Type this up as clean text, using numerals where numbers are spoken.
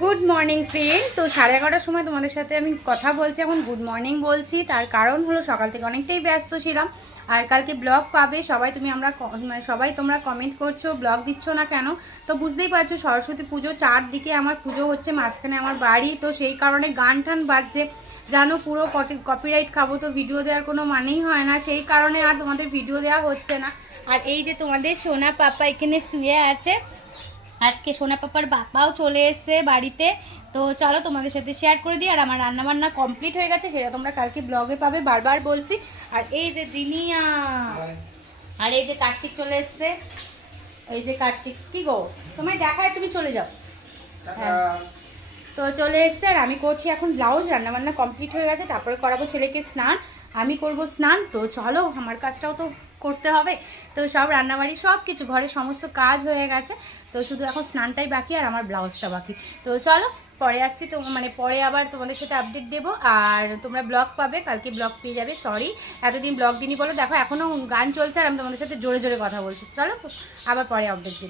Good morning friend. তো 11:30টার সময় তোমাদের সাথে আমি কথা বলছি, এখন গুড মর্নিং বলছি। তার কারণ হলো সকাল থেকে অনেকটাই ব্যস্ত ছিলাম, আর কালকে ব্লগ পাবে সবাই। সবাই তোমরা কমেন্ট করছো ব্লগ দিচ্ছ না কেন। তো বুঝতেই পারছো সরস্বতী পুজো, চারদিকে আমার পুজো হচ্ছে, মাঝখানে আমার বাড়ি। তো সেই কারণে গান টান বাজছে, জানো পুরো কপিরাইট খাবো, তো ভিডিও দেওয়ার কোনো মানেই হয় না। সেই কারণে আর তোমাদের ভিডিও দেওয়া হচ্ছে না। আর এই যে তোমাদের সোনা পাপা এখানে শুয়ে আছে, আজকে সোনা পাপার বাবাও চলে এসছে বাড়িতে। তো চলো তোমাদের সাথে শেয়ার করে দিই। আর আমার রান্নাবান্না কমপ্লিট হয়ে গেছে, সেটা তোমরা কালকে ব্লগে পাবে, বারবার বলছি। আর এই যে জিনিয়া, আর এই যে কার্তিক চলে এসছে। এই যে কার্তিক, কি গো তোমায় দেখায়, তুমি চলে যাও। হ্যাঁ, তো চলে এসছে। আর আমি করছি এখন ব্লাউজ, রান্নাবান্না কমপ্লিট হয়ে গেছে, তারপরে করাবো ছেলেকে স্নান, আমি করব স্নান। তো চলো আমার কাজটাও তো করতে হবে। তো সব রান্নাবাড়ি সব কিছু ঘরের সমস্ত কাজ হয়ে গেছে, তো শুধু এখন স্নানটাই বাকি আর আমার ব্লাউজটা বাকি। তো চলো পরে আসছি, তো পরে আবার তোমাদের সাথে আপডেট দেবো। আর তোমরা ব্লগ পাবে, কালকে ব্লগ পেয়ে যাবে। সরি এতদিন ব্লগ দিনই বলো, দেখো এখনও গান চলছে আর আমি তোমাদের সাথে জোরে জোরে কথা বলছি। চলো আবার পরে আপডেট দেবো।